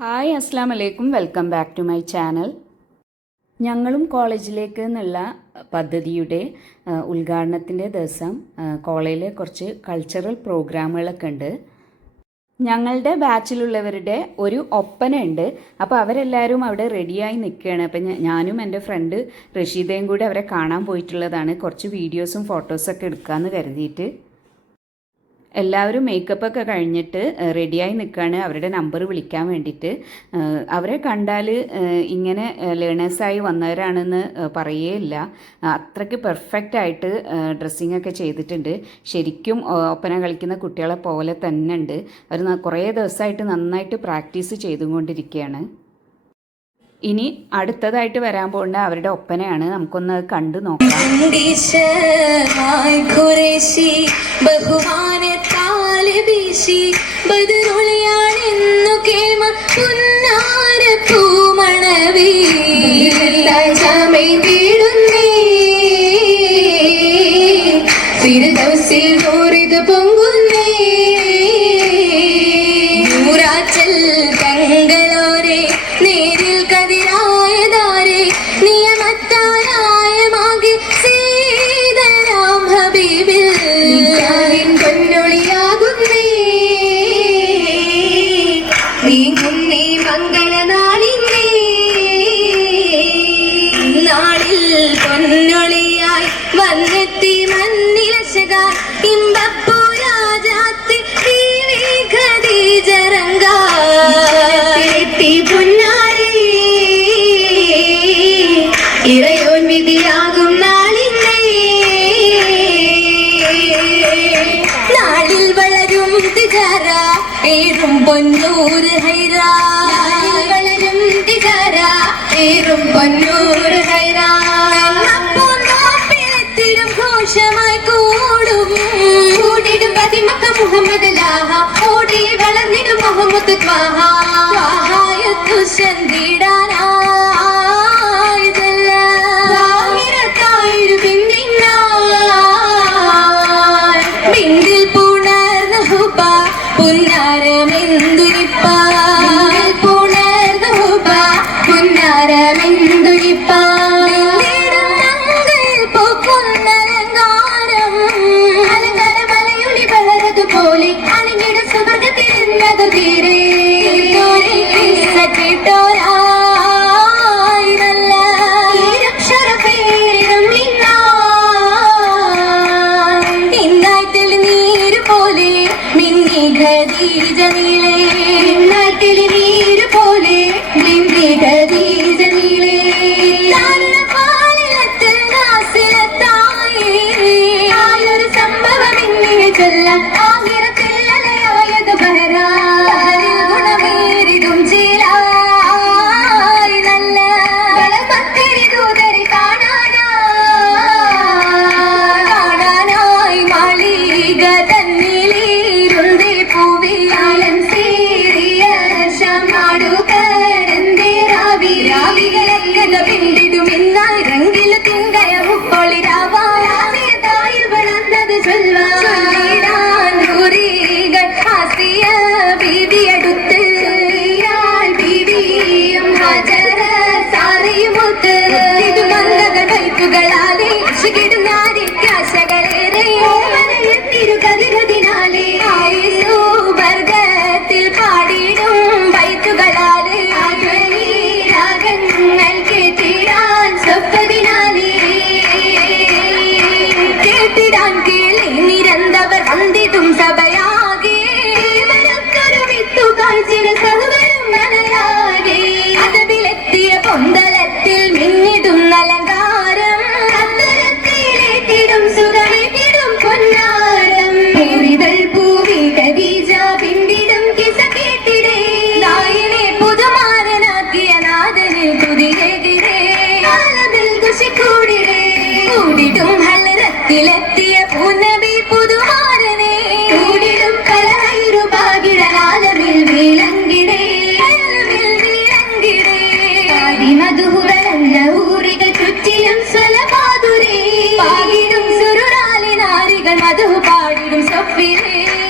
Hi അസ്സാം വലൈക്കും welcome back to my channel. ഞങ്ങളും കോളേജിലേക്ക് എന്നുള്ള പദ്ധതിയുടെ ഉദ്ഘാടനത്തിന്റെ ദിവസം കോളേജിലെ കുറച്ച് കൾച്ചറൽ പ്രോഗ്രാമുകളൊക്കെ ഉണ്ട്. ഞങ്ങളുടെ ബാച്ചിലുള്ളവരുടെ ഒരു ഒപ്പന ഉണ്ട് അപ്പോൾ അവരെല്ലാവരും അവിടെ റെഡിയായി നിൽക്കുകയാണ്. അപ്പം ഞാനും എന്റെ ഫ്രണ്ട് റഷീദയും കൂടി അവരെ കാണാൻ പോയിട്ടുള്ളതാണ്. കുറച്ച് വീഡിയോസും ഫോട്ടോസൊക്കെ എടുക്കാമെന്ന് കരുതിയിട്ട്. എല്ലാവരും മേക്കപ്പ് ഒക്കെ കഴിഞ്ഞിട്ട് റെഡിയായി നിൽക്കുകയാണ് അവരുടെ നമ്പർ വിളിക്കാൻ വേണ്ടിയിട്ട്. അവരെ കണ്ടാൽ ഇങ്ങനെ ലേണേഴ്സായി വന്നവരാണെന്ന് പറയേയില്ല. അത്രയ്ക്ക് പെർഫെക്റ്റ് ആയിട്ട് ഡ്രസ്സിങ് ഒക്കെ ചെയ്തിട്ടുണ്ട്. ശരിക്കും ഒപ്പന കളിക്കുന്ന കുട്ടികളെ പോലെ തന്നെ ഉണ്ട്. അവർ കുറേ ദിവസമായിട്ട് നന്നായിട്ട് പ്രാക്ടീസ് ചെയ്തുകൊണ്ടിരിക്കുകയാണ് ഇനി അടുത്തതായിട്ട് വരാൻ പോകുന്ന അവരുടെ ഒപ്പനയാണ്. നമുക്കൊന്ന് കണ്ടു നോക്കാം. വീശി ബദറുളിയാണെന്നു കേൾമ പുന്നാര നീങ്ങുന്നേ മംഗളനാളിന്നേ നാളിൽ പൊന്നൊളിയായി വന്നെത്തി മന്നിലശക വളരും ഏറും പൊന്നൂർ ഹൈറ വളരും തിജാര ഏറും പൊന്നൂർ ഹൈറ ഘോഷമായി Be.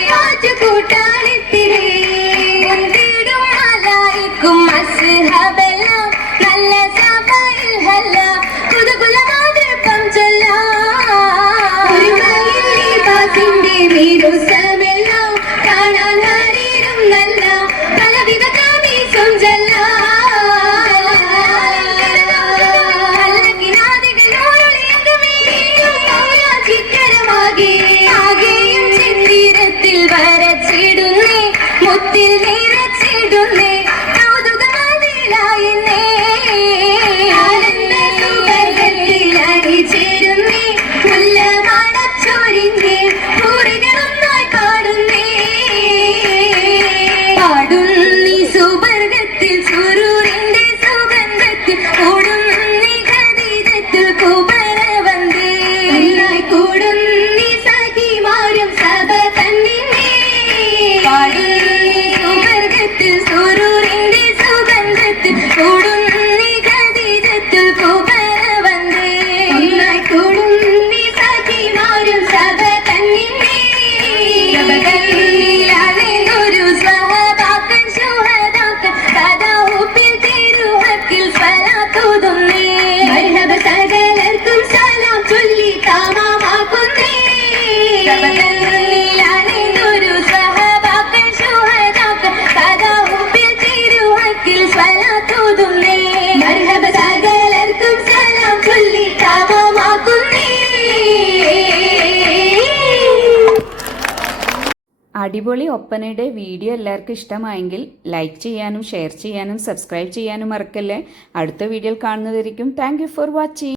അടിപൊളി ഒപ്പനയുടെ വീഡിയോ എല്ലാവർക്കും ഇഷ്ടമായെങ്കിൽ ലൈക്ക് ചെയ്യാനും ഷെയർ ചെയ്യാനും സബ്സ്ക്രൈബ് ചെയ്യാനും മറക്കല്ലേ. അടുത്ത വീഡിയോയിൽ കാണുന്നതായിരിക്കും. Thank for watching